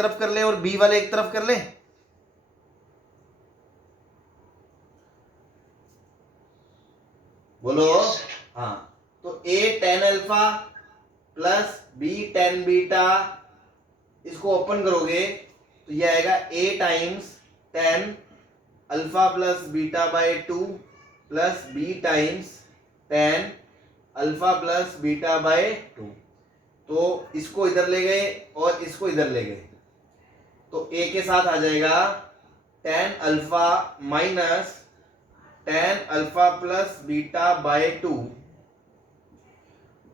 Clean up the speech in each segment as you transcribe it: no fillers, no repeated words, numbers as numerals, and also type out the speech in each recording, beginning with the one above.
तरफ कर ले और बी वाले एक तरफ कर ले। बोलो। हाँ, तो a tan alpha plus b tan beta, इसको ओपन करोगे तो ये आएगा a times tan alpha plus beta by 2 plus b times tan alpha plus beta by 2। तो इसको इधर ले गए और इसको इधर ले गए, तो a के साथ आ जाएगा tan alpha minus tan alpha plus beta by 2,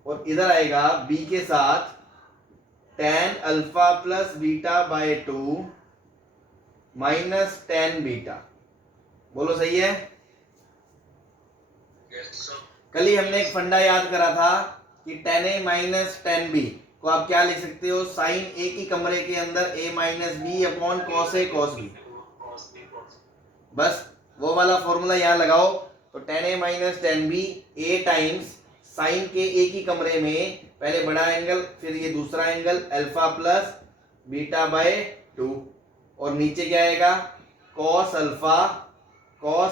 और इधर आएगा b के साथ tan alpha plus beta by 2 minus tan beta. बोलो सही है। कल ही हमने एक फंडा याद करा था कि tan a minus tan b को आप क्या लिख सकते हो, साइन a की कमरे के अंदर a minus b upon cos a cos b। बस वो वाला फॉर्मूला यहाँ लगाओ, तो tan a minus tan b a times sign के a की कमरे में पहले बड़ा एंगल फिर ये दूसरा angle alpha plus beta by 2, और नीचे क्या आएगा cos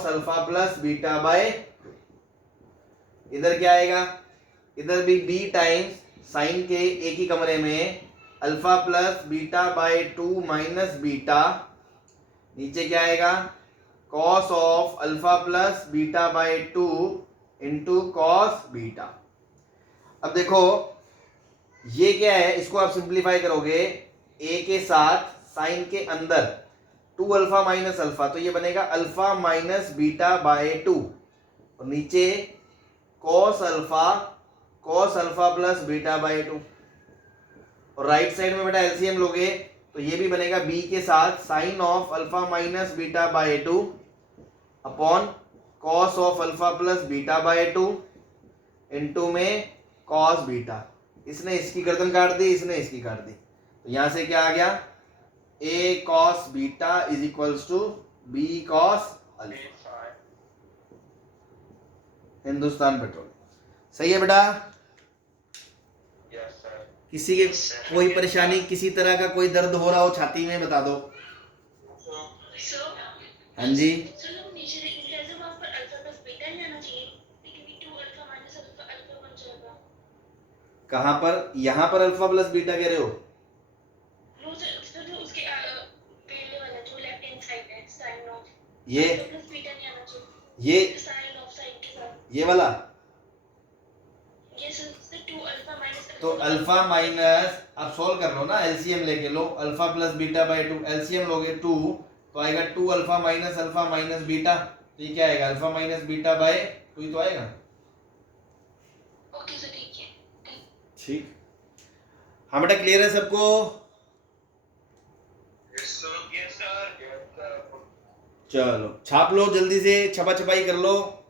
alpha plus beta by 2। इधर क्या आएगा, इधर भी b टाइम्स साइन के a की कमरे में alpha plus beta by 2 minus beta, नीचे क्या आएगा cos of alpha plus beta by 2 into cos beta. अब देखो ये क्या है, इसको आप सिंप्लीफाई करोगे a के साथ साइन के अंदर 2 अल्फा माइनस अल्फा, तो ये बनेगा अल्फा माइनस बीटा बाय 2, और नीचे cos alpha plus beta by 2, और राइट साइड में बेटा एलसीएम लोगे तो ये भी बनेगा b के साथ sine of alpha minus beta by 2 upon cos of alpha plus beta by 2 into में कॉस बीटा। इसने इसकी गर्दन काट दी, इसने इसकी काट दी, तो यहां से क्या आ गया a cos beta is equals to b cos alpha. Hindustan petrol सही है बेटा। किसी के कोई परेशानी, किसी तरह का कोई दर्द हो रहा हो छाती में बता दो। हाँ जी, कहां पर, यहां पर अल्फा प्लस बीटा कह रहे हो, ये वाला, तो अल्फा माइनस, आप सोल्व कर लो ना, एलसीएम लेके लो, alpha plus beta by 2, LCM लोगे 2 तो आएगा 2 अल्फा माइनस बीटा, तो ये क्या आएगा अल्फा माइनस बीटा बाय 2 ही तो आएगा। ओके सर, ठीक है, ठीक। हाँ बेटा क्लियर है सबको। चलो छाप लो जल्दी से, छपा छपाई कर लो।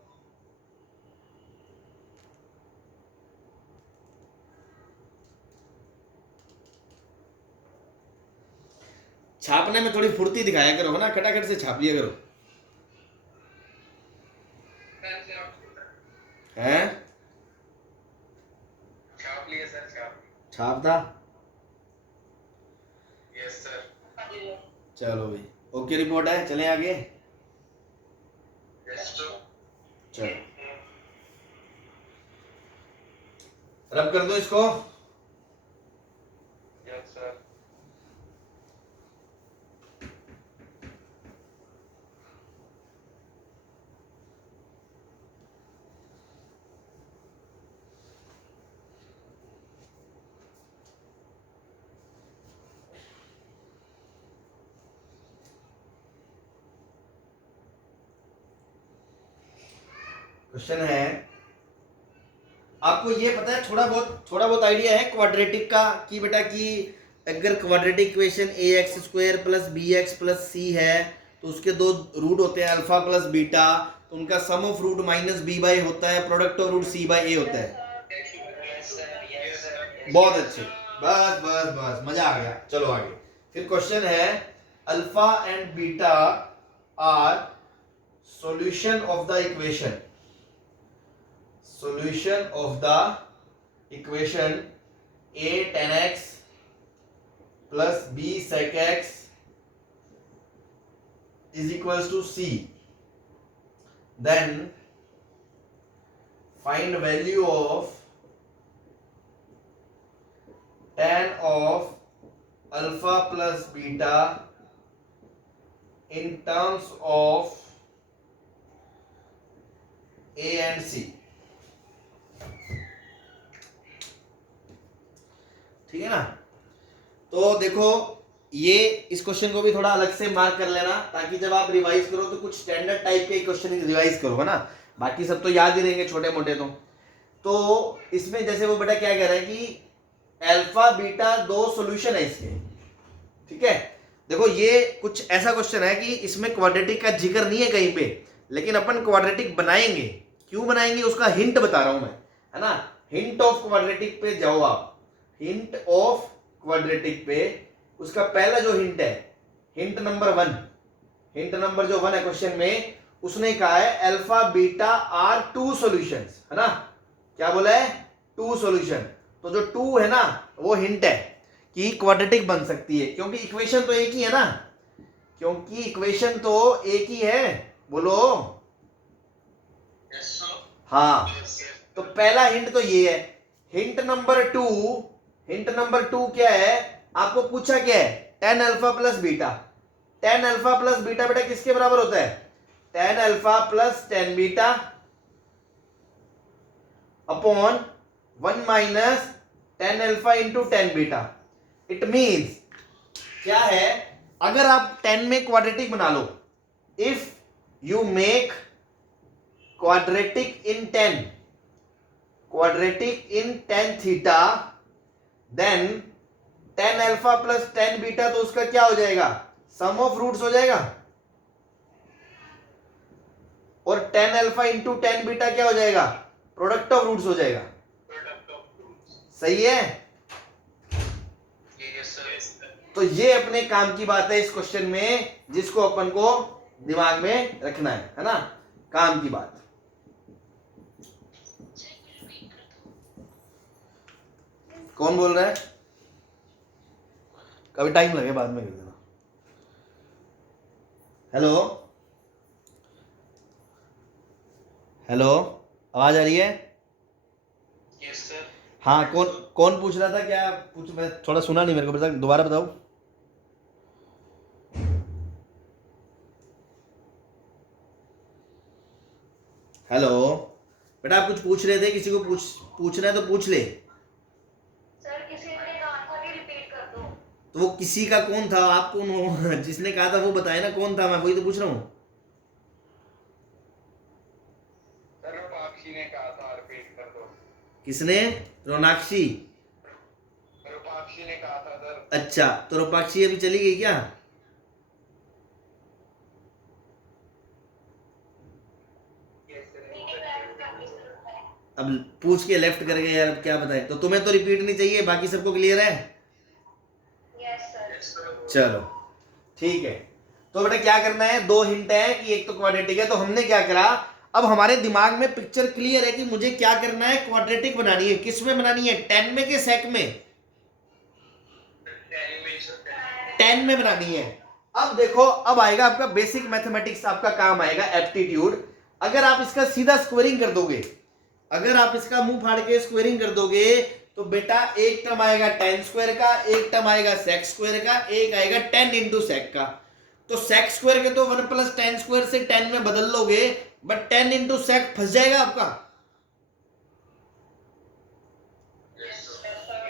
छापने में थोड़ी फुर्ती दिखाया करो ना, खटाखट से छाप लिया करो। हैं? छाप लिया सर, छाप था। Yes sir. चलो भाई ओके रिपोर्ट है, चलें आगे। चलो रब कर दो इसको। Yes sir. क्वेश्चन है, आपको ये पता है थोड़ा बहुत आइडिया है क्वाड्रेटिक का, कि बेटा कि अगर quadratic equation ax square plus bx plus c है तो उसके दो रूट होते हैं अल्फा प्लस बीटा, तो उनका sum of root minus b by होता है, product of root c by a होता है। बहुत अच्छे, बस बस बस मजा आ गया। चलो आगे फिर क्वेश्चन है, alpha and beta are solution of the equation, solution of the equation a tan x plus b sec x is equals to c, then find value of tan of alpha plus beta in terms of A and C. ठीक है ना। तो देखो ये इस question को भी थोड़ा अलग से मार्क कर लेना, ताकि जब आप रिवाइज करो तो कुछ स्टैंडर्ड टाइप के क्वेश्चन रिवाइज करो, है ना। बाकी सब तो याद ही रहेंगे छोटे मोटे। तो इसमें जैसे वो बेटा क्या कह रहा है कि अल्फा बीटा दो सॉल्यूशन है इसके, ठीक है। देखो ये कुछ ऐसा क्वेश्चन है कि इसमें क्वाड्रेटिक का जिक्र नहीं है कहीं पे, लेकिन अपन क्वाड्रेटिक बनाएंगे। क्यों बनाएंगे उसका हिंट बता रहा हूं मैं, है ना। हिंट ऑफ क्वाड्रेटिक पे जाओ आप, हिंट ऑफ क्वाड्रेटिक पे उसका पहला जो हिंट है, हिंट नंबर 1, हिंट नंबर जो 1 है क्वेश्चन में, उसने कहा है alpha beta are two solutions, है ना। क्या बोला है? Two solution. तो जो 2 है ना वो हिंट है कि क्वाड्रेटिक बन सकती है, क्योंकि इक्वेशन तो एक ही है ना, क्योंकि इक्वेशन तो एक ही है। बोलो हाँ। तो पहला हिंट तो ये है। हिंट नंबर 2, हिंट नंबर 2 क्या है? आपको पूछा क्या है? tan alpha plus beta. tan alpha plus beta बेटा किसके बराबर होता है? tan alpha plus tan beta upon 1 minus tan alpha into tan beta. It means क्या है, अगर आप 10 में क्वाड्रेटिक बना लो, if you make quadratic in 10, quadratic in tan theta, then tan alpha plus tan beta, तो उसका क्या हो जाएगा? सम ऑफ रूट्स हो जाएगा। और tan alpha into tan beta क्या हो जाएगा? प्रोडक्ट ऑफ रूट्स हो जाएगा। सही है। तो ये अपने काम की बात है इस क्वेश्चन में, जिसको अपन को दिमाग में रखना है ना, काम की बात। कौन बोल रहा है? कभी टाइम लगे बाद में कर देना। हेलो हेलो, आवाज आ रही है? Yes sir. हाँ, कौन कौन पूछ रहा था? क्या पूछ, मैं थोड़ा सुना नहीं, मेरे को दोबारा बताओ। हेलो बेटा, आप कुछ पूछ रहे थे, किसी को पूछना है तो पूछ ले। सर किसी ने कहा था कि रिपीट कर दो। तो वो किसी का कौन था? आप कौन हो? जिसने कहा था वो बताए ना कौन था, मैं वही तो पूछ रहा हूँ। सर रूपाक्षी ने कहा था रिपीट कर दो। किसने? रोनाक्षी? रूपाक्षी ने कहा था सर। अच्छा, तो रूपाक्षी अभी चली गई क्या? अब पूछ के लेफ्ट कर गए यार, अब क्या बताए। तो तुम्हें तो रिपीट नहीं चाहिए, बाकी सबको क्लियर है? Yes sir. चलो ठीक है। तो बेटा क्या करना है, दो हिंट है कि एक तो क्वाड्रेटिक है, तो हमने क्या करा, अब हमारे दिमाग में पिक्चर क्लियर है कि मुझे क्या करना है, क्वाड्रेटिक बनानी है। किस में बनानी है? 10 में के सेक में? 10 में बनानी है। अब देखो, अब आएगा आपका बेसिक मैथमेटिक्स, आपका काम आएगा एप्टीट्यूड। अगर आप इसका सीधा स्क्वेयरिंग कर दोगे, अगर आप इसका मुंह फाड़ के स्क्वेयरिंग कर दोगे, तो बेटा एक टर्म आएगा tan स्क्वायर का, एक टर्म आएगा sec स्क्वायर का, एक आएगा tan इंटू sec का। तो sec स्क्वायर के तो 1 प्लस tan स्क्वायर से tan में बदल लोगे, बट tan इंटू sec फंस जाएगा आपका।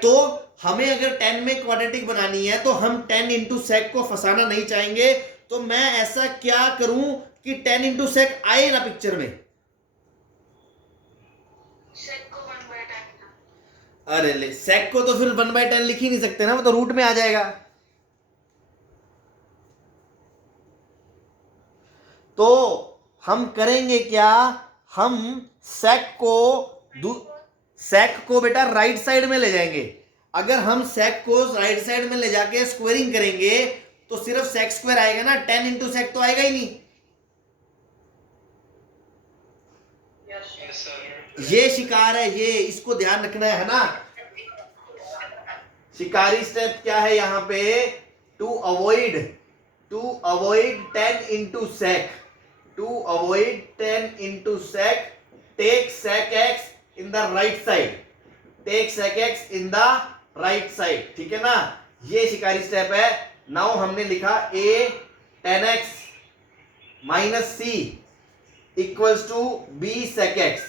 तो हमें अगर 10 में क्वाड्रेटिक बनानी है तो हम 10 इंटू sec को फंसाना नहीं चाहेंगे। तो मैं ऐसा क्या करूं कि 10 इंटू sec आए ना पिक्चर में। अरे ले, sec को तो फिर 1/10 लिख ही नहीं सकते ना, वो तो रूट में आ जाएगा। तो हम करेंगे क्या, हम sec को बेटा राइट साइड में ले जाएंगे। अगर हम sec को राइट साइड में ले जाके स्क्वेयरिंग करेंगे तो सिर्फ sec स्क्वायर आएगा ना, 10 इंटू sec तो आएगा ही नहीं। ये शिकार है, ये इसको ध्यान रखना है ना। शिकारी स्टेप क्या है यहाँ पे, to avoid 10 into sec, to avoid 10 into sec, take sec x in the right side, take sec x in the right side, ठीक है ना, ये शिकारी स्टेप है। नाउ हमने लिखा a tan x minus c equals to b sec x।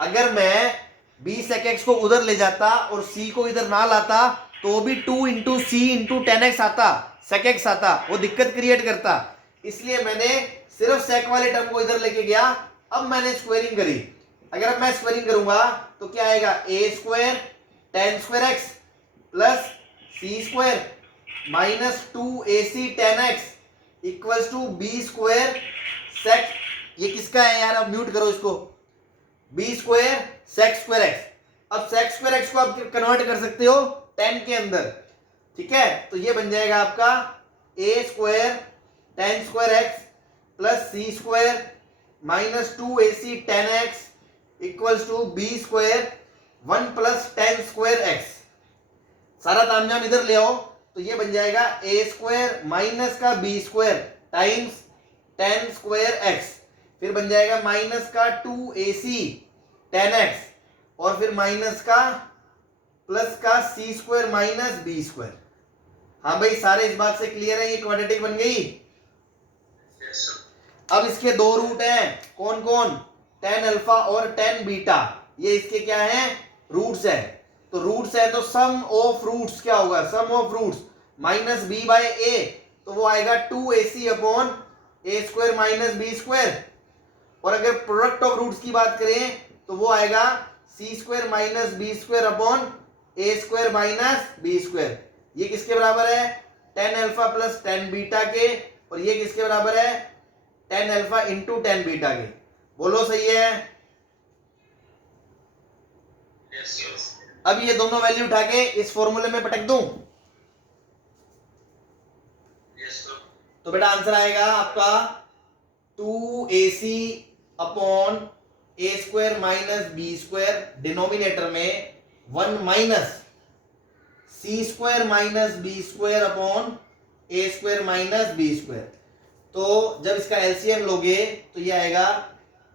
अगर मैं b sec x को उधर ले जाता और c को इधर ना लाता तो भी 2 इंटू सी इंटू टेन एक्स आता, sec x आता, वो दिक्कत क्रिएट करता। इसलिए मैंने सिर्फ sec वाले टर्म को इधर लेके गया। अब मैंने स्क्वायरिंग करी, अगर अब मैं स्क्वायरिंग करूंगा तो क्या आएगा, a square tan square x plus c square minus 2ac tan x equals to b square sec, ये किसका है यार, अब म्यूट करो इसको, b square sec square x। अब sec स्क्वायर x को आप कन्वर्ट कर सकते हो tan के अंदर, ठीक है, तो ये बन जाएगा आपका a square tan square x plus c square minus 2ac tan x equals to b square 1 plus tan square x। सारा तामझाम इधर ले आओ तो ये बन जाएगा a स्क्वायर माइनस का b square times tan square x, फिर बन जाएगा माइनस का 2ac tan x और फिर माइनस का प्लस का c square minus b square. हाँ भाई, सारे इस बात से क्लियर है, ये क्वाड्रेटिक बन गई। अब इसके दो रूट हैं, कौन कौन, tan अल्फा और tan बीटा, ये इसके क्या है, रूट्स है। तो रूट्स है तो सम ऑफ रूट्स क्या होगा, sum of roots minus b by a, तो वो आएगा 2ac upon a square minus b square. और अगर प्रोडक्ट ऑफ रूट्स की बात करें तो वो आएगा c square minus b square upon a square minus b square. ये किसके बराबर है, tan alpha plus tan beta के, और ये किसके बराबर है, tan alpha into tan beta के। बोलो सही है। अब ये दोनों वैल्यू उठा के इस फॉर्मूले में पटक दूं तो बेटा आंसर आएगा आपका 2ac upon a square minus b square, denominator में 1 minus c square minus b square upon a square minus b square. तो जब इसका एलसीएम लोगे तो ये आएगा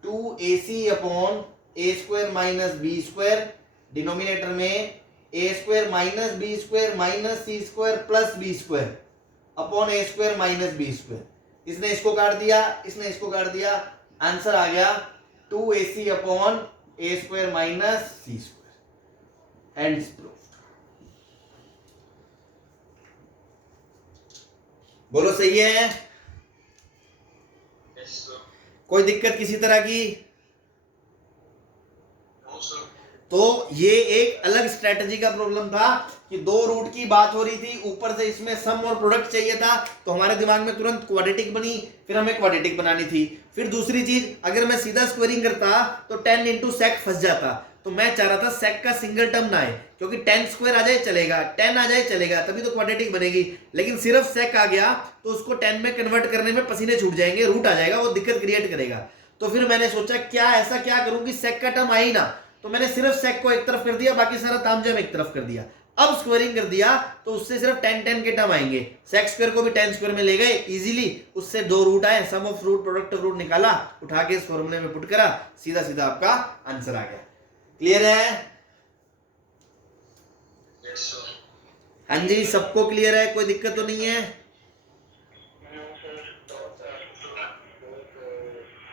2ac upon a square minus b square, denominator में a square minus b square minus c square plus b square upon a square minus b square. इसने इसको काट दिया, इसने इसको काट दिया, आंसर आ गया 2ac upon a square minus c square. Hands proofed. बोलो सही है, कोई दिक्कत किसी तरह की? तो ये एक अलग स्ट्रेटजी का प्रॉब्लम था कि दो रूट की बात हो रही थी, ऊपर से इसमें सम और प्रोडक्ट चाहिए था, तो हमारे दिमाग में तुरंत क्वाड्रेटिक बनी, फिर हमें क्वाड्रेटिक बनानी थी। फिर दूसरी चीज, अगर मैं सीधा स्क्वायरिंग करता तो tan इंटू सेक फंस जाता, तो मैं चाह रहा था सेक का सिंगल टर्म ना आए, क्योंकि tan स्क्वायर आ जाए चलेगा, tan आ जाए चलेगा, तभी तो क्वाड्रेटिक बनेगी। लेकिन सिर्फ सेक आ गया तो उसको tan में कन्वर्ट करने में पसीने छूट जाएंगे, रूट आ जाएगा, वो दिक्कत क्रिएट करेगा। तो फिर मैंने सोचा क्या ऐसा क्या करूं कि सेक का टर्म आए ही ना, तो मैंने सिर्फ सेक को एक तरफ कर दिया, बाकी सारा तामझाम एक तरफ कर दिया। अब स्क्वायरिंग कर दिया तो उससे सिर्फ tan के टर्म आएंगे, सेक स्क्वायर को भी tan स्क्वायर में ले गए इजीली, उससे दो रूट आए, sum of root product of root निकाला, उठा के इस फॉर्मूले में पुट करा, सीधा सीधा आपका आंसर आ गया। क्लियर है? हाँ जी, सबको क्लियर है, कोई दिक्कत तो नहीं है?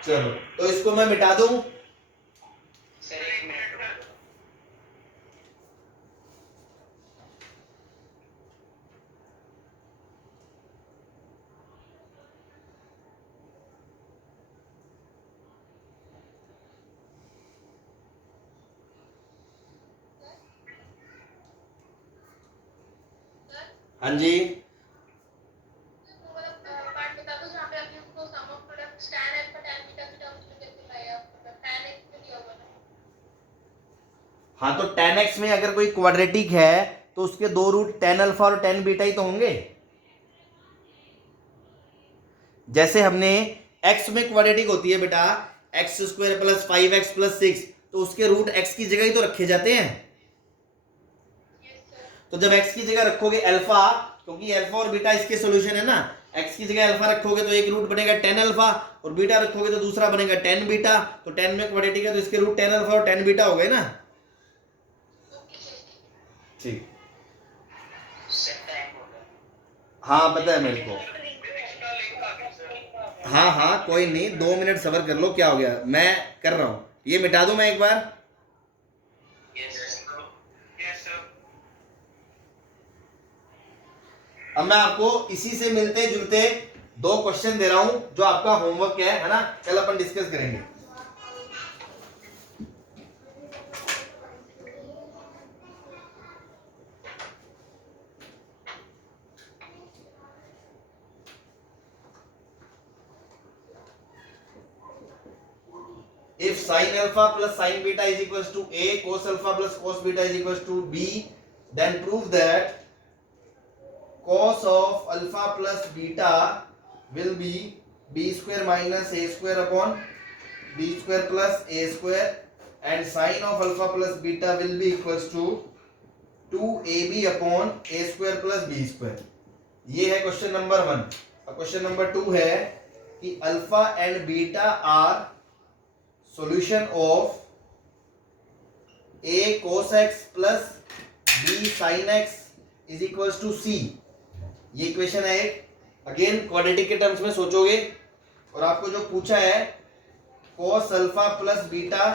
चलो तो इसको मैं मिटा दूं। हाँ जी, पार्ट बता दो जहाँ पे आपने उसको sum of product tan alpha tan beta की टर्म्स में कैसे लाया, tan x में दिया होगा ना। हाँ तो tan x में अगर कोई क्वाड्रेटिक है तो उसके दो रूट tan अल्फा और tan बीटा ही तो होंगे। जैसे हमने x में क्वाड्रेटिक होती है बेटा x square plus 5x plus 6, तो उसके रूट x की जगह ही तो रखे जाते हैं। तो जब x की जगह रखोगे अल्फा, क्योंकि अल्फा और बीटा इसके सॉल्यूशन है ना, x की जगह अल्फा रखोगे तो एक रूट बनेगा 10 अल्फा, और बीटा रखोगे तो दूसरा बनेगा 10 बीटा। तो 10 में क्वाड्रेटिक है तो इसके रूट 10 अल्फा और 10 बीटा हो गए ना। ठीक, हाँ पता है मेरे को। हाँ हाँ कोई नहीं, 2 मिनट सबर कर लो, क्या हो गया, मैं कर रहा हूं। ये मिटा दूं मैं एक बार। अब मैं आपको इसी से मिलते जुलते 2 क्वेश्चन दे रहा हूं जो आपका होमवर्क है ना, कल अपन डिस्कस करेंगे। If sin alpha plus sin beta is equals to a, cos alpha plus cos beta is equals to b, then prove that cos of alpha plus beta will be b square minus a square upon b square plus a square, and sin of alpha plus beta will be equals to 2ab upon a square plus b square। ये है question number 1। और question number 2 है कि alpha and beta are solution of a cos x plus b sin x is equals to c। ये equation है एक, again quadratic के terms में सोचोगे, और आपको जो पूछा है cos अल्फा प्लस बीटा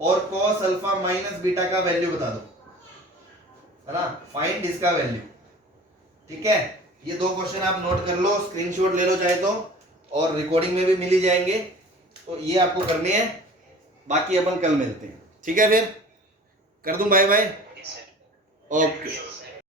और cos अल्फा माइनस बीटा का वैल्यू बता दो, है ना, फाइंड इसका वैल्यू। ठीक है, ये 2 क्वेश्चन आप नोट कर लो, स्क्रीनशॉट ले लो चाहे तो, और रिकॉर्डिंग में भी मिल ही जाएंगे। तो ये आपको करने हैं, बाकी अपन कल मिलते हैं। ठीक है, फिर कर दूं बाय बाय। ओके।